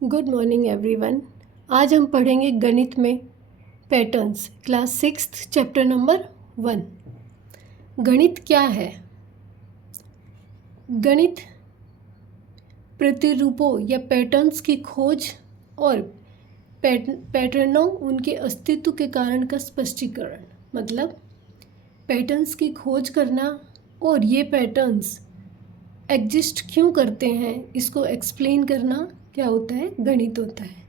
Good morning everyone. आज हम पढ़ेंगे गणित में पैटर्न्स, क्लास 6 चैप्टर नंबर 1। गणित क्या है? गणित प्रतिरूपों या पैटर्न्स की खोज और पैटर्नों उनके अस्तित्व के कारण का स्पष्टीकरण, मतलब पैटर्न्स की खोज करना और ये पैटर्न्स एग्जिस्ट क्यों करते हैं इसको एक्सप्लेन करना क्या होता है, गणित होता है।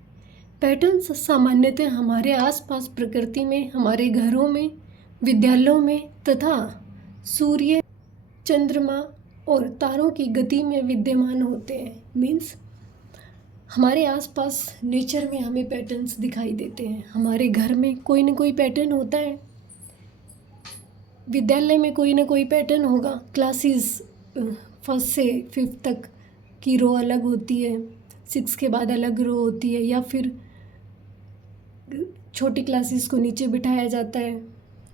पैटर्न्स सामान्यतः हमारे आसपास प्रकृति में, हमारे घरों में, विद्यालयों में तथा सूर्य, चंद्रमा और तारों की गति में विद्यमान होते हैं। मीन्स हमारे आसपास नेचर में हमें पैटर्न्स दिखाई देते हैं। हमारे घर में कोई ना कोई पैटर्न होता है, विद्यालय में कोई ना कोई पैटर्न होगा। क्लासेस 1 से 5 तक की रो अलग होती है, 6 के बाद अलग रो होती है, या फिर छोटी क्लासेस को नीचे बिठाया जाता है,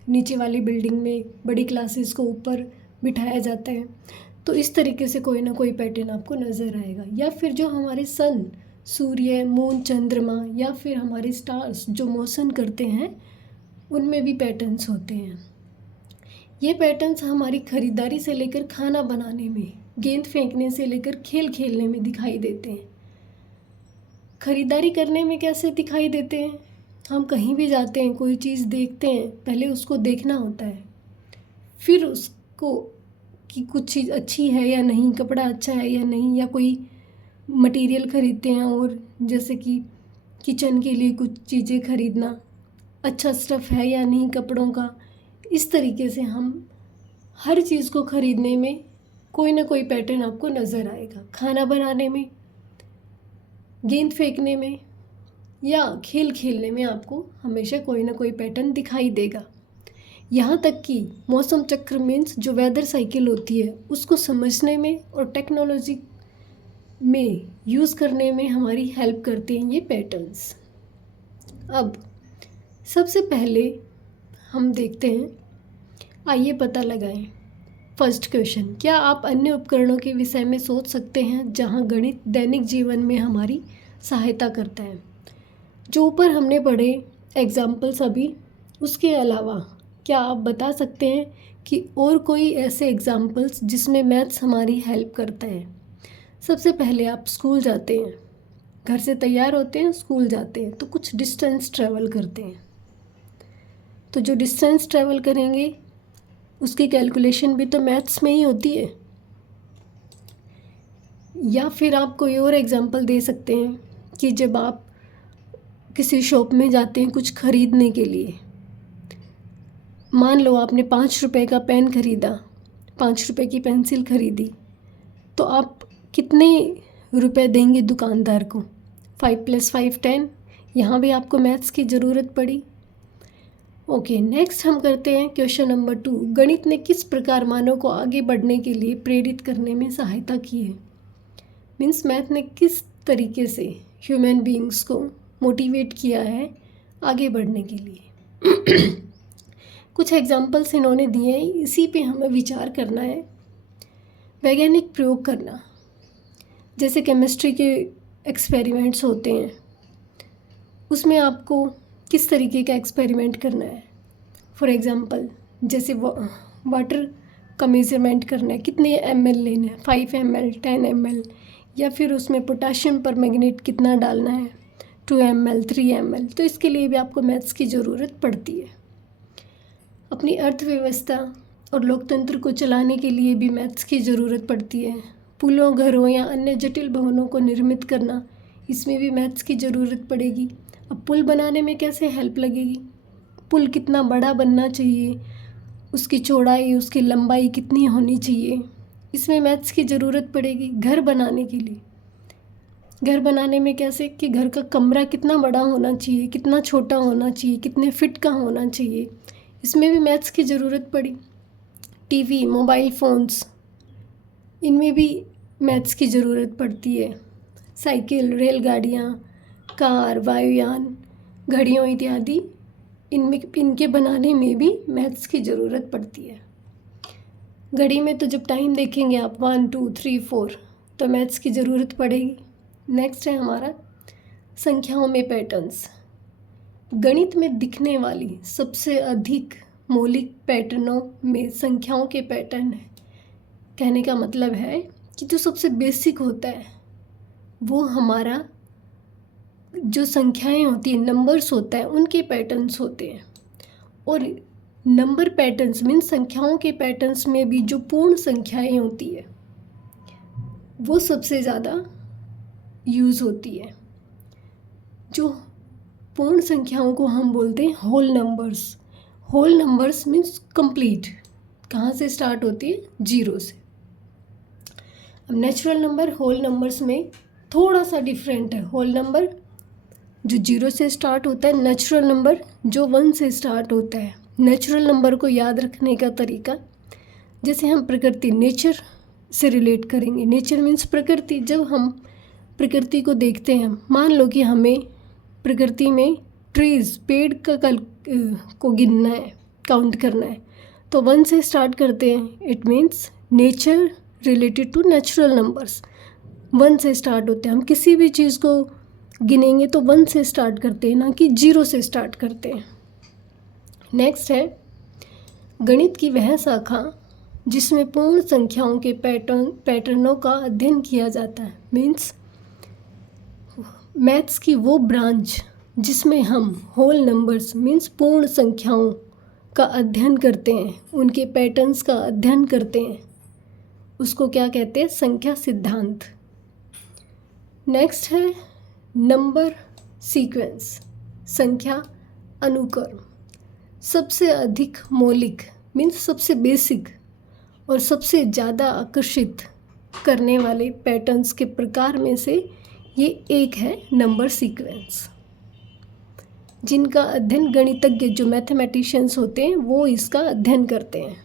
नीचे वाली बिल्डिंग में बड़ी क्लासेस को ऊपर बिठाया जाता है। तो इस तरीके से कोई ना कोई पैटर्न आपको नज़र आएगा। या फिर जो हमारे सन, सूर्य, मून, चंद्रमा या फिर हमारे स्टार्स जो मोशन करते हैं उनमें भी पैटर्न्स होते हैं। ये पैटर्न्स हमारी खरीदारी से लेकर खाना बनाने में, गेंद फेंकने से लेकर खेल खेलने में दिखाई देते हैं। खरीदारी करने में कैसे दिखाई देते हैं? हम कहीं भी जाते हैं, कोई चीज़ देखते हैं, पहले उसको देखना होता है, फिर उसको कि कुछ चीज़ अच्छी है या नहीं, कपड़ा अच्छा है या नहीं, या कोई मटेरियल खरीदते हैं और जैसे कि किचन के लिए कुछ चीज़ें खरीदना, अच्छा स्टफ़ है या नहीं कपड़ों का। इस तरीके से हम हर चीज़ को खरीदने में कोई ना कोई पैटर्न आपको नज़र आएगा। खाना बनाने में, गेंद फेंकने में या खेल खेलने में आपको हमेशा कोई ना कोई पैटर्न दिखाई देगा। यहाँ तक कि मौसम चक्र मीन्स जो वेदर साइकिल होती है उसको समझने में और टेक्नोलॉजी में यूज़ करने में हमारी हेल्प करते हैं ये पैटर्न्स। अब सबसे पहले हम देखते हैं, आइए पता लगाएं। फर्स्ट क्वेश्चन, क्या आप अन्य उपकरणों के विषय में सोच सकते हैं जहां गणित दैनिक जीवन में हमारी सहायता करता है? जो ऊपर हमने पढ़े एग्जाम्पल्स अभी, उसके अलावा क्या आप बता सकते हैं कि और कोई ऐसे एग्जाम्पल्स जिसमें मैथ्स हमारी हेल्प करता है? सबसे पहले आप स्कूल जाते हैं, घर से तैयार होते हैं, स्कूल जाते हैं, तो कुछ डिस्टेंस ट्रैवल करते हैं। तो जो डिस्टेंस ट्रैवल करेंगे उसकी कैलकुलेशन भी तो मैथ्स में ही होती है। या फिर आप कोई और एग्जांपल दे सकते हैं कि जब आप किसी शॉप में जाते हैं कुछ ख़रीदने के लिए, मान लो आपने 5 रुपए का पेन ख़रीदा, 5 रुपए की पेंसिल ख़रीदी, तो आप कितने रुपए देंगे दुकानदार को? 5 + 5 10। यहाँ भी आपको मैथ्स की ज़रूरत पड़ी। ओके, नेक्स्ट हम करते हैं क्वेश्चन नंबर 2। गणित ने किस प्रकार मानव को आगे बढ़ने के लिए प्रेरित करने में सहायता की है? मीन्स मैथ ने किस तरीके से ह्यूमन बीइंग्स को मोटिवेट किया है आगे बढ़ने के लिए। कुछ एग्जांपल्स इन्होंने दिए हैं, इसी पे हमें विचार करना है। वैज्ञानिक प्रयोग करना, जैसे केमिस्ट्री के एक्सपेरिमेंट्स होते हैं, उसमें आपको किस तरीके का एक्सपेरिमेंट करना है। फॉर एग्ज़ाम्पल जैसे वाटर का मेज़रमेंट करना है, कितने ml लेना है, 5 ml, 10 ml, या फिर उसमें पोटाशियम परमैंगनेट कितना डालना है, 2 ml, 3 ml। तो इसके लिए भी आपको मैथ्स की ज़रूरत पड़ती है। अपनी अर्थव्यवस्था और लोकतंत्र को चलाने के लिए भी मैथ्स की ज़रूरत पड़ती है। पुलों, घरों या अन्य जटिल भवनों को निर्मित करना, इसमें भी मैथ्स की ज़रूरत पड़ेगी। अब पुल बनाने में कैसे हेल्प लगेगी? पुल कितना बड़ा बनना चाहिए, उसकी चौड़ाई, उसकी लंबाई कितनी होनी चाहिए, इसमें मैथ्स की ज़रूरत पड़ेगी। घर बनाने के लिए, घर बनाने में कैसे कि घर का कमरा कितना बड़ा होना चाहिए, कितना छोटा होना चाहिए, कितने फिट का होना चाहिए, इसमें भी मैथ्स की ज़रूरत पड़ी। टीवी, मोबाइल फ़ोन्स, इनमें भी मैथ्स की ज़रूरत पड़ती है। साइकिल, रेलगाड़ियाँ, कार, वायुयान, घड़ियों इत्यादि, इनके बनाने में भी मैथ्स की ज़रूरत पड़ती है। घड़ी में तो जब टाइम देखेंगे आप 1 2 3 4, तो मैथ्स की ज़रूरत पड़ेगी। नेक्स्ट है हमारा संख्याओं में पैटर्न्स। गणित में दिखने वाली सबसे अधिक मौलिक पैटर्नों में संख्याओं के पैटर्न है। कहने का मतलब है कि जो सबसे बेसिक होता है वो हमारा जो संख्याएं होती हैं, नंबर्स होता है, उनके पैटर्न्स होते हैं। और नंबर पैटर्न्स मीन्स संख्याओं के पैटर्न्स में भी जो पूर्ण संख्याएं होती है वो सबसे ज़्यादा यूज़ होती है। जो पूर्ण संख्याओं को हम बोलते हैं whole numbers. Whole numbers means complete, कहाँ से स्टार्ट होती है? जीरो से। अब नेचुरल नंबर होल नंबर्स में थोड़ा सा डिफरेंट है। होल नंबर जो जीरो से स्टार्ट होता है, नेचुरल नंबर जो वन से स्टार्ट होता है। नेचुरल नंबर को याद रखने का तरीका, जैसे हम प्रकृति नेचर से रिलेट करेंगे। नेचर मीन्स प्रकृति। जब हम प्रकृति को देखते हैं, मान लो कि हमें प्रकृति में ट्रीज़, पेड़ का को गिनना है, काउंट करना है, तो वन से स्टार्ट करते हैं। It means nature related to natural numbers one से स्टार्ट होते हैं। हम किसी भी चीज़ को गिनेंगे तो वन से स्टार्ट करते हैं, ना कि जीरो से स्टार्ट करते हैं। नेक्स्ट है गणित की वह शाखा जिसमें पूर्ण संख्याओं के पैटर्नों का अध्ययन किया जाता है। मीन्स मैथ्स की वो ब्रांच जिसमें हम होल नंबर्स मीन्स पूर्ण संख्याओं का अध्ययन करते हैं, उनके पैटर्न्स का अध्ययन करते हैं, उसको क्या कहते हैं? संख्या सिद्धांत। नेक्स्ट है नंबर सीक्वेंस, संख्या अनुक्रम। सबसे अधिक मौलिक मीन्स सबसे बेसिक और सबसे ज़्यादा आकर्षित करने वाले पैटर्न्स के प्रकार में से ये एक है नंबर सीक्वेंस, जिनका अध्ययन गणितज्ञ जो मैथमेटिशियंस होते हैं वो इसका अध्ययन करते हैं।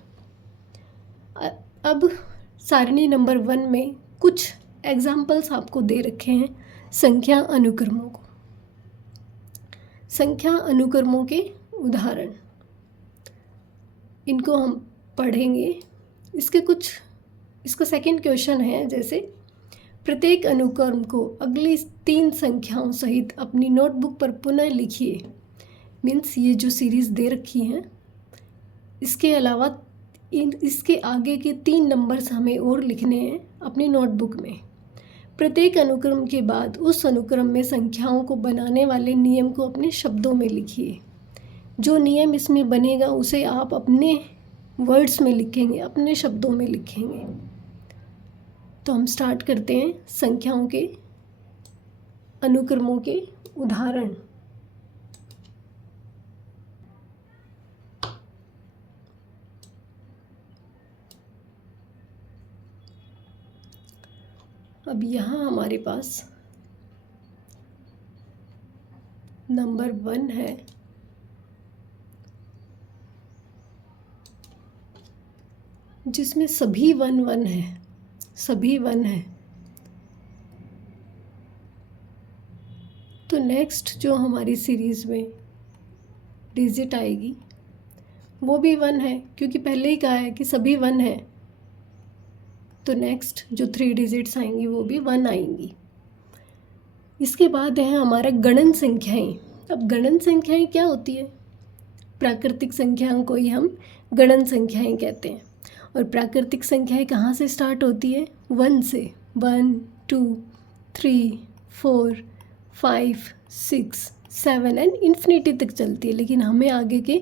अब सारणी नंबर 1 में कुछ एग्जाम्पल्स आपको दे रखे हैं संख्या अनुक्रमों को। संख्या अनुक्रमों के उदाहरण इनको हम पढ़ेंगे। इसका सेकंड क्वेश्चन है, जैसे प्रत्येक अनुक्रम को अगली 3 संख्याओं सहित अपनी नोटबुक पर पुनः लिखिए। मीन्स ये जो सीरीज़ दे रखी हैं, इसके अलावा इसके आगे के 3 नंबर्स हमें और लिखने हैं अपनी नोटबुक में। प्रत्येक अनुक्रम के बाद उस अनुक्रम में संख्याओं को बनाने वाले नियम को अपने शब्दों में लिखिए। जो नियम इसमें बनेगा उसे आप अपने वर्ड्स में लिखेंगे, अपने शब्दों में लिखेंगे। तो हम स्टार्ट करते हैं संख्याओं के अनुक्रमों के उदाहरण। अब यहाँ हमारे पास नंबर 1 है, जिसमें सभी 1 1 है, सभी 1 है। तो नेक्स्ट जो हमारी सीरीज़ में डिजिट आएगी वो भी 1 है, क्योंकि पहले ही कहा है कि सभी 1 है। तो नेक्स्ट जो 3 डिजिट्स आएंगी वो भी 1 आएंगी। इसके बाद है हमारा गणन संख्याएं। अब गणन संख्याएं क्या होती है? प्राकृतिक संख्याओं को ही हम गणन संख्याएं कहते हैं। और प्राकृतिक संख्याएं कहाँ से स्टार्ट होती है? 1 से। 1 2 3 4 5 6 7 एंड इन्फिनिटी तक चलती है। लेकिन हमें आगे के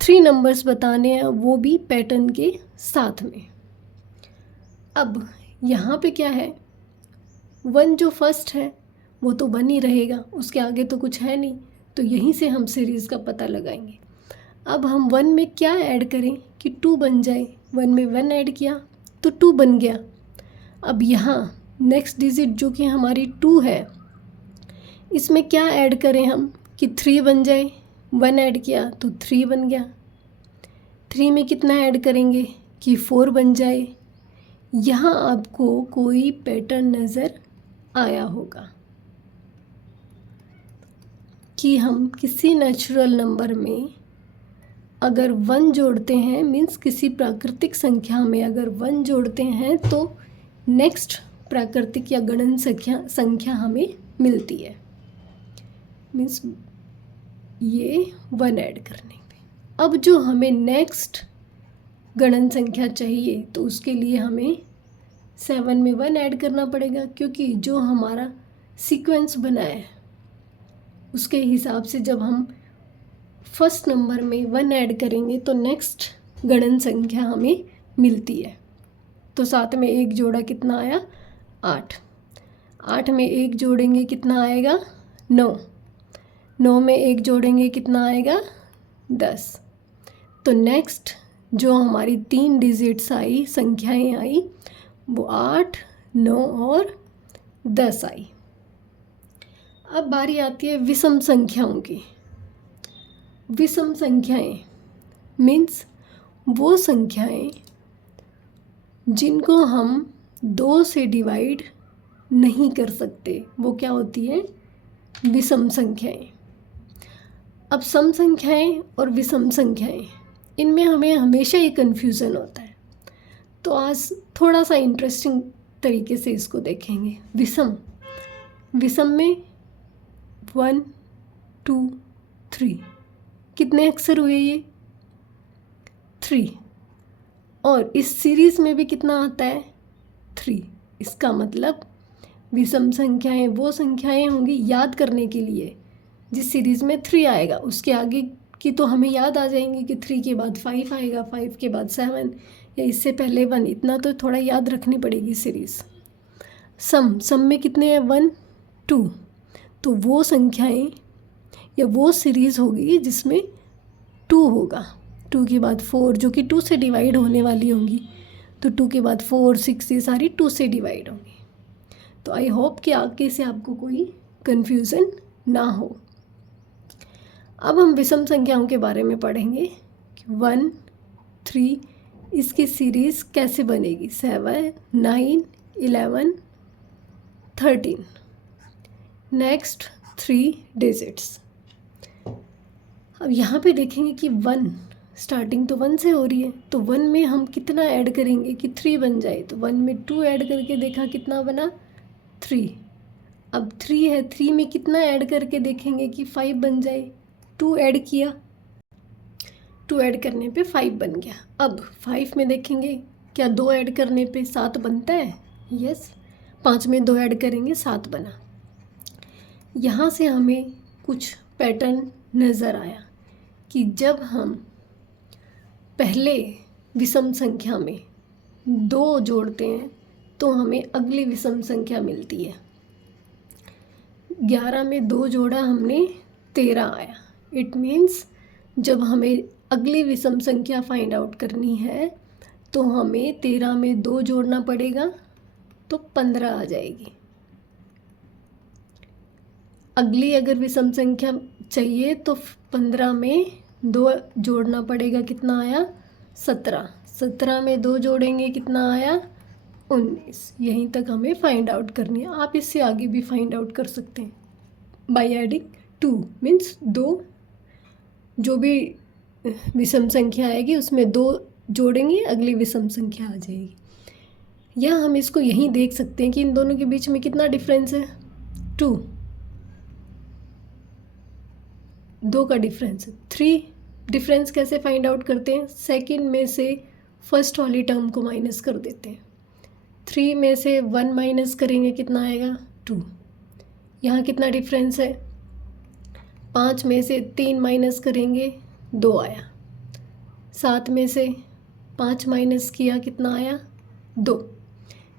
3 नंबर्स बताने हैं, वो भी पैटर्न के साथ में। अब यहाँ पे क्या है? 1 जो फर्स्ट है वो तो 1 ही रहेगा, उसके आगे तो कुछ है नहीं। तो यहीं से हम सीरीज़ का पता लगाएंगे। अब हम 1 में क्या ऐड करें कि 2 बन जाए? 1 में 1 ऐड किया तो 2 बन गया। अब यहाँ नेक्स्ट डिजिट जो कि हमारी 2 है, इसमें क्या ऐड करें हम कि 3 बन जाए? 1 ऐड किया तो 3 बन गया। 3 में कितना ऐड करेंगे कि 4 बन जाए। यहाँ आपको कोई पैटर्न नज़र आया होगा कि हम किसी नेचुरल नंबर में अगर 1 जोड़ते हैं, मीन्स किसी प्राकृतिक संख्या में अगर 1 जोड़ते हैं तो नेक्स्ट प्राकृतिक या गणन संख्या हमें मिलती है। मीन्स ये 1 ऐड करने पे। अब जो हमें नेक्स्ट गणन संख्या चाहिए तो उसके लिए हमें 7 में 1 ऐड करना पड़ेगा, क्योंकि जो हमारा सीक्वेंस बना है उसके हिसाब से जब हम फर्स्ट नंबर में 1 ऐड करेंगे तो नेक्स्ट गणन संख्या हमें मिलती है। तो 7 में 1 जोड़ा कितना आया? 8। 8 में 1 जोड़ेंगे कितना आएगा? 9। 9 में 1 जोड़ेंगे कितना आएगा? 10। तो नेक्स्ट जो हमारी 3 डिजिट्स आई, संख्याएं आई, वो 8, 9 और 10 आई। अब बारी आती है विषम संख्याओं की। विषम संख्याएं मीन्स वो संख्याएं जिनको हम 2 से डिवाइड नहीं कर सकते, वो क्या होती है? विषम संख्याएं। अब सम संख्याएं और विषम संख्याएं, इनमें हमें हमेशा ही कन्फ्यूज़न होता है। तो आज थोड़ा सा इंटरेस्टिंग तरीके से इसको देखेंगे। विषम में 1, 2, 3 कितने अक्षर हुए? ये 3। और इस सीरीज़ में भी कितना आता है? 3। इसका मतलब विषम संख्याएं वो संख्याएं होंगी याद करने के लिए जिस सीरीज़ में 3 आएगा, उसके आगे की तो हमें याद आ जाएंगी कि 3 के बाद 5 आएगा, 5 के बाद 7 या इससे पहले 1, इतना तो थोड़ा याद रखनी पड़ेगी सीरीज़। सम में कितने हैं? 1, 2। तो वो संख्याएं या वो सीरीज़ होगी जिसमें 2 होगा। 2 के बाद 4 जो कि 2 से डिवाइड होने वाली होंगी, तो 2 के बाद 4, 6 ये सारी 2 से डिवाइड होंगी। तो आई होप कि आगे से आपको कोई कन्फ्यूज़न ना हो। अब हम विषम संख्याओं के बारे में पढ़ेंगे कि 1, 3 इसकी सीरीज़ कैसे बनेगी। 7, 9, 11, 13। Next 3 digits. अब यहाँ पे देखेंगे कि 1 स्टार्टिंग तो 1 से हो रही है, तो 1 में हम कितना ऐड करेंगे कि 3 बन जाए। तो 1 में 2 ऐड करके देखा कितना बना? 3। अब 3 है, 3 में कितना ऐड करके देखेंगे कि 5 बन जाए। 2 ऐड किया, 2 ऐड करने पे 5 बन गया। अब 5 में देखेंगे क्या 2 ऐड करने पे 7 बनता है? यस। 5 में 2 ऐड करेंगे 7 बना। यहाँ से हमें कुछ पैटर्न नज़र आया कि जब हम पहले विषम संख्या में 2 जोड़ते हैं तो हमें अगली विषम संख्या मिलती है। 11 में 2 जोड़ा हमने 13 आया। इट मीन्स जब हमें अगली विषम संख्या फाइंड आउट करनी है तो हमें 13 में 2 जोड़ना पड़ेगा, तो 15 आ जाएगी। अगली अगर विषम संख्या चाहिए तो 15 में 2 जोड़ना पड़ेगा, कितना आया? 17। 17 में 2 जोड़ेंगे कितना आया? 19। यहीं तक हमें फाइंड आउट करनी है। आप इससे आगे भी फाइंड आउट कर सकते हैं बाय एडिंग 2 मीन्स 2 जो भी विषम संख्या आएगी उसमें 2 जोड़ेंगे, अगली विषम संख्या आ जाएगी। या हम इसको यहीं देख सकते हैं कि इन दोनों के बीच में कितना डिफरेंस है? 2 का डिफरेंस है। 3 डिफरेंस कैसे फाइंड आउट करते हैं? सेकंड में से फर्स्ट वाली टर्म को माइनस कर देते हैं। 3 में से 1 माइनस करेंगे कितना आएगा? 2। यहाँ कितना डिफरेंस है? 5 में से 3 माइनस करेंगे 2 आया। 7 में से 5 माइनस किया कितना आया? 2।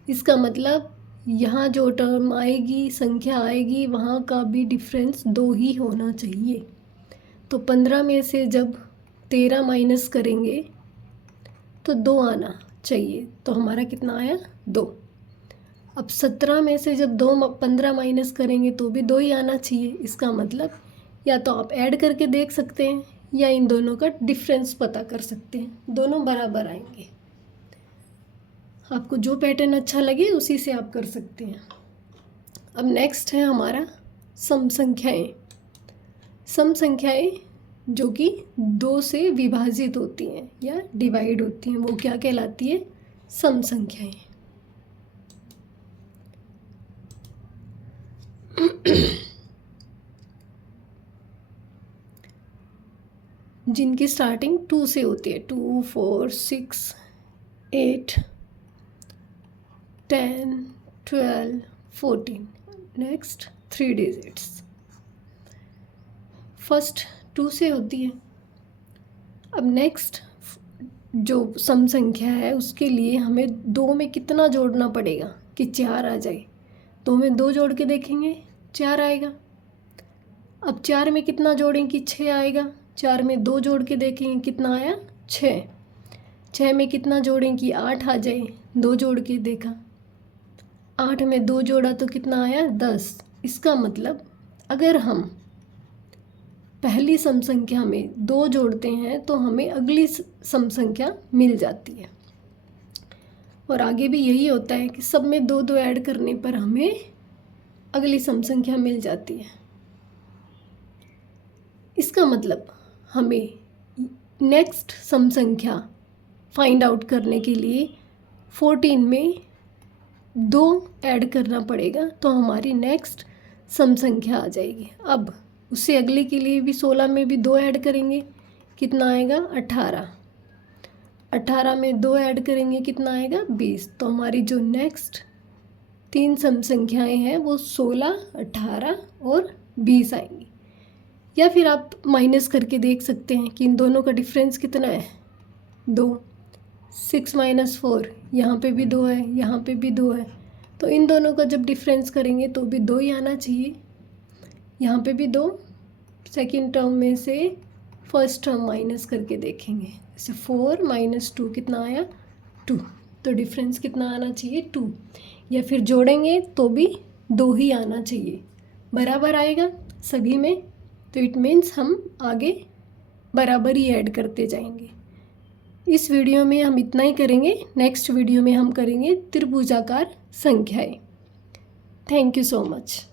इसका मतलब यहाँ जो टर्म आएगी, संख्या आएगी, वहाँ का भी डिफरेंस 2 ही होना चाहिए। तो 15 में से जब 13 माइनस करेंगे तो 2 आना चाहिए, तो हमारा कितना आया? 2। अब 17 में से जब 15 माइनस करेंगे तो भी 2 ही आना चाहिए। इसका मतलब या तो आप ऐड करके देख सकते हैं या इन दोनों का डिफरेंस पता कर सकते हैं, दोनों बराबर आएंगे। आपको जो पैटर्न अच्छा लगे उसी से आप कर सकते हैं। अब नेक्स्ट है हमारा सम संख्याएं। सम संख्याएं जो कि 2 से विभाजित होती हैं या डिवाइड होती हैं, वो क्या कहलाती है? सम संख्याएं। जिनकी स्टार्टिंग 2 से होती है, 2, 4, 6, 8, 10, 12, 14। नेक्स्ट 3 डिजिट्स फर्स्ट 2 से होती है। अब नेक्स्ट जो सम संख्या है उसके लिए हमें 2 में कितना जोड़ना पड़ेगा कि 4 आ जाए। 2 में 2 जोड़ के देखेंगे 4 आएगा। अब 4 में कितना जोड़ें कि 6 आएगा। 4 में 2 जोड़ के देखेंगे कितना आया 6। 6 में कितना जोड़ें कि 8 आ जाए। 2 जोड़ के देखा, 8 में 2 जोड़ा तो कितना आया 10। इसका मतलब अगर हम पहली सम संख्या में 2 जोड़ते हैं तो हमें अगली सम संख्या मिल जाती है। और आगे भी यही होता है कि सब में 2-2 ऐड करने पर हमें अगली सम संख्या मिल जाती है। इसका मतलब हमें नेक्स्ट सम संख्या फाइंड आउट करने के लिए 14 में 2 ऐड करना पड़ेगा तो हमारी नेक्स्ट सम संख्या आ जाएगी। अब उससे अगले के लिए भी 16 में भी 2 ऐड करेंगे, कितना आएगा 18। 18 में 2 ऐड करेंगे कितना आएगा 20। तो हमारी जो नेक्स्ट 3 सम संख्याएँ हैं वो 16, 18 और 20 आएंगी। या फिर आप माइनस करके देख सकते हैं कि इन दोनों का डिफरेंस कितना है 2। 6 - 4, यहाँ पे भी 2 है, यहाँ पे भी 2 है, तो इन दोनों का जब डिफरेंस करेंगे तो भी 2 ही आना चाहिए। यहाँ पे भी 2, सेकेंड टर्म में से फर्स्ट टर्म माइनस करके देखेंगे, जैसे 4 - 2 कितना आया 2, तो डिफरेंस कितना आना चाहिए 2। या फिर जोड़ेंगे तो भी 2 ही आना चाहिए, बराबर आएगा सभी में, तो इट मीन्स हम आगे बराबर ही ऐड करते जाएंगे। इस वीडियो में हम इतना ही करेंगे। नेक्स्ट वीडियो में हम करेंगे त्रिभुजाकार संख्याएं। Thank you so much.